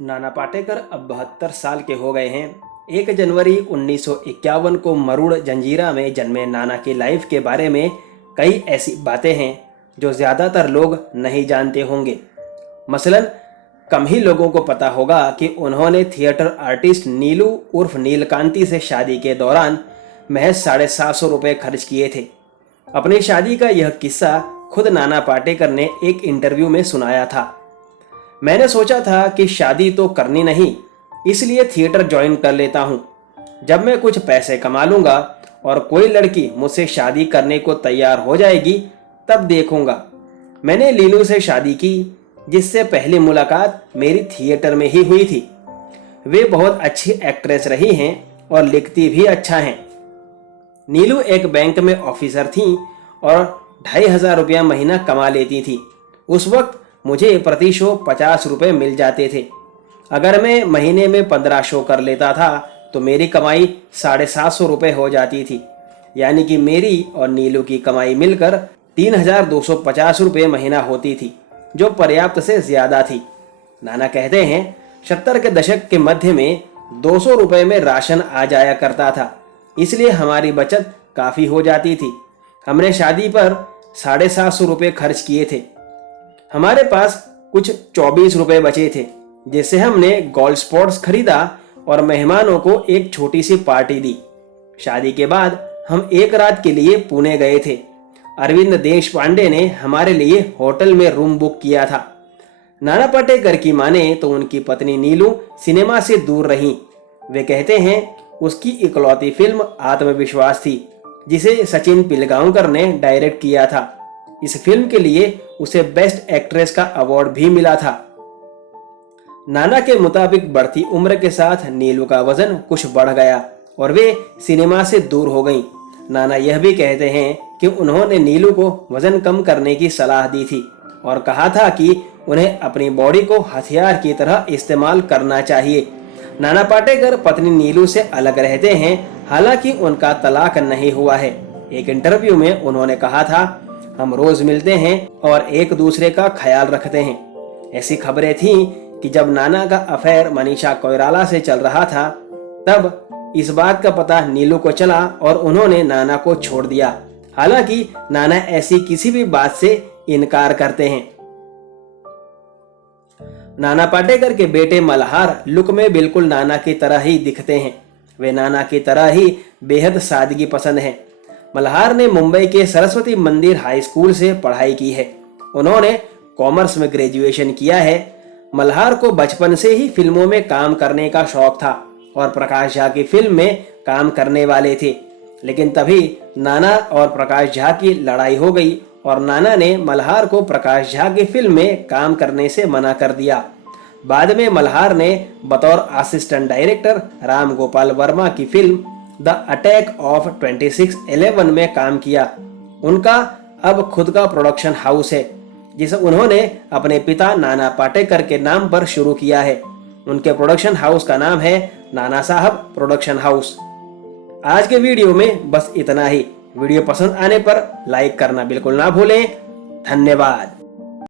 नाना पाटेकर अब 72 साल के हो गए हैं। 1 जनवरी 1951 को मरुड़ जंजीरा में जन्मे नाना की लाइफ के बारे में कई ऐसी बातें हैं जो ज़्यादातर लोग नहीं जानते होंगे। मसलन कम ही लोगों को पता होगा कि उन्होंने थिएटर आर्टिस्ट नीलू उर्फ नीलकांति से शादी के दौरान महज 750 रुपये खर्च किए थे। अपनी शादी का यह किस्सा खुद नाना पाटेकर ने एक इंटरव्यू में सुनाया था। मैंने सोचा था कि शादी तो करनी नहीं, इसलिए थिएटर ज्वाइन कर लेता हूँ। जब मैं कुछ पैसे कमा लूँगा और कोई लड़की मुझसे शादी करने को तैयार हो जाएगी तब देखूँगा। मैंने लीलू से शादी की, जिससे पहली मुलाकात मेरी थिएटर में ही हुई थी। वे बहुत अच्छी एक्ट्रेस रही हैं और लिखती भी अच्छा हैं। नीलू एक बैंक में ऑफिसर थीं और 2500 रुपया महीना कमा लेती थी। उस वक्त मुझे प्रति शो 50 रुपये मिल जाते थे। अगर मैं महीने में 15 शो कर लेता था तो मेरी कमाई 750 रुपये हो जाती थी। यानी कि मेरी और नीलू की कमाई मिलकर 3250 रुपये महीना होती थी, जो पर्याप्त से ज़्यादा थी। नाना कहते हैं 70 के दशक के मध्य में 200 रुपये में राशन आ जाया करता था, इसलिए हमारी बचत काफ़ी हो जाती थी। हमने शादी पर 750 रुपये खर्च किए थे। हमारे पास कुछ 24 रुपये बचे थे, जिससे हमने गोल्ड स्पोर्ट्स खरीदा और मेहमानों को एक छोटी सी पार्टी दी। शादी के बाद हम एक रात के लिए पुणे गए थे। अरविंद देश पांडे ने हमारे लिए होटल में रूम बुक किया था। नाना पाटेकर की माने तो उनकी पत्नी नीलू सिनेमा से दूर रहीं। वे कहते हैं उसकी इकलौती फिल्म आत्मविश्वास थी, जिसे सचिन पिलगांवकर ने डायरेक्ट किया था। इस फिल्म के लिए उसे बेस्ट एक्ट्रेस का अवार्ड भी मिला था। नाना के मुताबिक बढ़ती उम्र के साथ नीलू का वजन कुछ बढ़ गया और वे सिनेमा से दूर हो गईं। नाना यह भी कहते हैं कि उन्होंने नीलू को वजन कम करने की सलाह दी थी और कहा था कि उन्हें अपनी बॉडी को हथियार की तरह इस्तेमाल करना चाहिए। नाना पाटेकर पत्नी नीलू से अलग रहते हैं, हालांकि उनका तलाक नहीं हुआ है। एक इंटरव्यू में उन्होंने कहा था, हम रोज मिलते हैं और एक दूसरे का ख्याल रखते हैं। ऐसी खबरें थीं कि जब नाना का अफेयर मनीषा कोइराला से चल रहा था, तब इस बात का पता नीलू को चला और उन्होंने नाना को छोड़ दिया। हालांकि नाना ऐसी किसी भी बात से इनकार करते हैं। नाना पाटेकर के बेटे मल्हार लुक में बिल्कुल नाना की तरह ही दिखते हैं। वे नाना की तरह ही बेहद सादगी पसंद हैं। मल्हार ने मुंबई के सरस्वती मंदिर हाई स्कूल से पढ़ाई की है। उन्होंने कॉमर्स में ग्रेजुएशन किया है। मल्हार को बचपन से ही फिल्मों में काम करने का शौक था और प्रकाश झा की फिल्म में काम करने वाले थे, लेकिन तभी नाना और प्रकाश झा की लड़ाई हो गई और नाना ने मल्हार को प्रकाश झा की फिल्म में काम करने से मना कर दिया। बाद में मल्हार ने बतौर असिस्टेंट डायरेक्टर राम गोपाल वर्मा की फिल्म द अटैक ऑफ 2611 में काम किया। उनका अब खुद का प्रोडक्शन हाउस है, जिसे उन्होंने अपने पिता नाना पाटेकर के नाम पर शुरू किया है। उनके प्रोडक्शन हाउस का नाम है नाना साहब प्रोडक्शन हाउस। आज के वीडियो में बस इतना ही। वीडियो पसंद आने पर लाइक करना बिल्कुल ना भूलें। धन्यवाद।